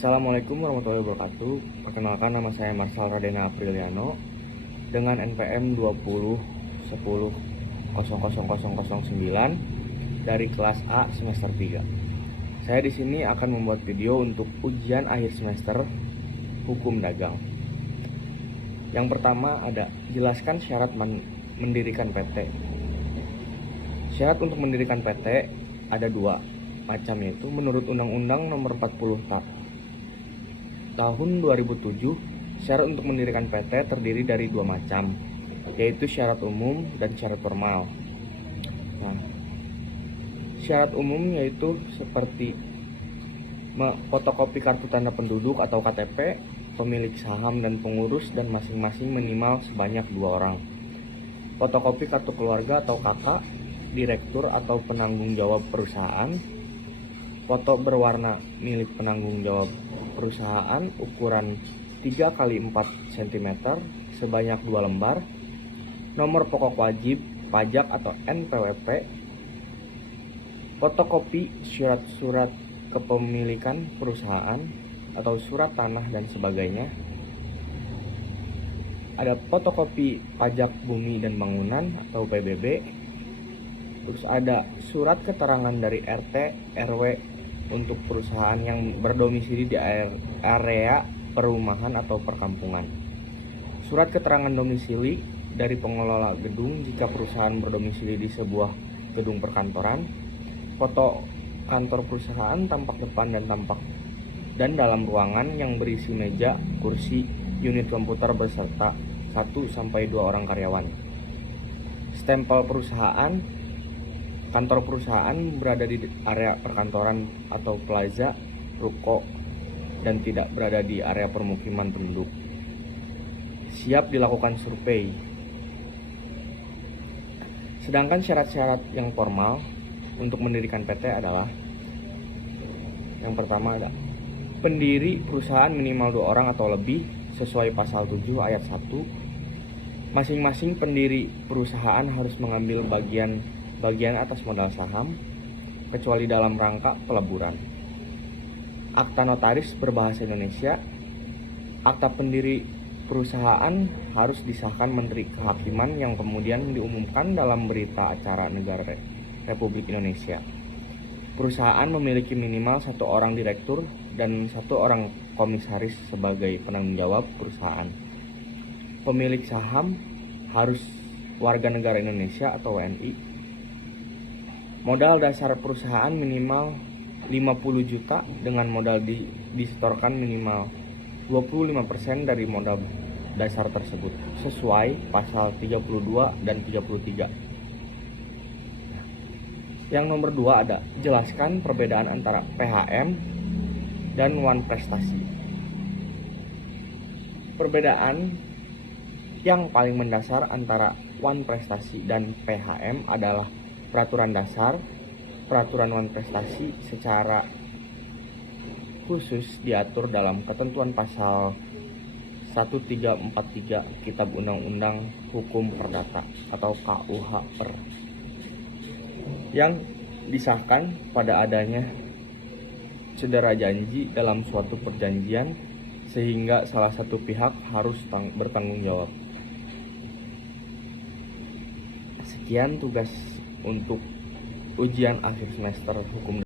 Assalamualaikum warahmatullahi wabarakatuh. Perkenalkan, nama saya Marsal Radena Apriliano dengan NPM 2010100009 dari kelas A semester 3. Saya di sini akan membuat video untuk ujian akhir semester Hukum Dagang. Yang pertama ada jelaskan syarat mendirikan PT. Syarat untuk mendirikan PT ada dua macam, yaitu menurut Undang-Undang Nomor 40 Tahun 2007, syarat untuk mendirikan PT terdiri dari dua macam, yaitu syarat umum dan syarat formal. Nah, syarat umum yaitu seperti fotokopi kartu tanda penduduk atau KTP, pemilik saham dan pengurus dan masing-masing minimal sebanyak 2 orang. Fotokopi kartu keluarga atau KK, direktur atau penanggung jawab perusahaan, foto berwarna milik penanggung jawab perusahaan ukuran 3x4 cm sebanyak 2 lembar, nomor pokok wajib pajak atau NPWP, fotokopi surat-surat kepemilikan perusahaan atau surat tanah dan sebagainya. Ada fotokopi pajak bumi dan bangunan atau PBB. Terus ada surat keterangan dari RT RW untuk perusahaan yang berdomisili di area perumahan atau perkampungan. Surat keterangan domisili dari pengelola gedung jika perusahaan berdomisili di sebuah gedung perkantoran. Foto kantor perusahaan tampak depan dan dalam ruangan yang berisi meja, kursi, unit komputer beserta 1-2 orang karyawan. Stempel perusahaan. Kantor perusahaan berada di area perkantoran atau plaza, ruko, dan tidak berada di area permukiman penduduk. Siap dilakukan survei. Sedangkan syarat-syarat yang formal untuk mendirikan PT adalah: yang pertama ada pendiri perusahaan minimal 2 orang atau lebih sesuai pasal 7 ayat 1. Masing-masing pendiri perusahaan harus mengambil bagian atas modal saham, kecuali dalam rangka peleburan. Akta notaris berbahasa Indonesia. Akta pendiri perusahaan harus disahkan Menteri Kehakiman yang kemudian diumumkan dalam berita acara negara Republik Indonesia. Perusahaan memiliki minimal 1 orang direktur dan 1 orang komisaris sebagai penanggung jawab perusahaan. Pemilik saham harus warga negara Indonesia atau WNI. Modal dasar perusahaan minimal 50 juta dengan modal disetorkan minimal 25% dari modal dasar tersebut sesuai pasal 32 dan 33. Yang nomor 2 ada jelaskan perbedaan antara PHM dan wan prestasi. Perbedaan yang paling mendasar antara wan prestasi dan PHM adalah peraturan dasar. Peraturan wan prestasi secara khusus diatur dalam ketentuan pasal 1343 Kitab Undang-Undang Hukum Perdata atau KUH Per, yang disahkan pada adanya cedera janji dalam suatu perjanjian sehingga salah satu pihak harus bertanggung jawab. Sekian tugas untuk ujian akhir semester hukum.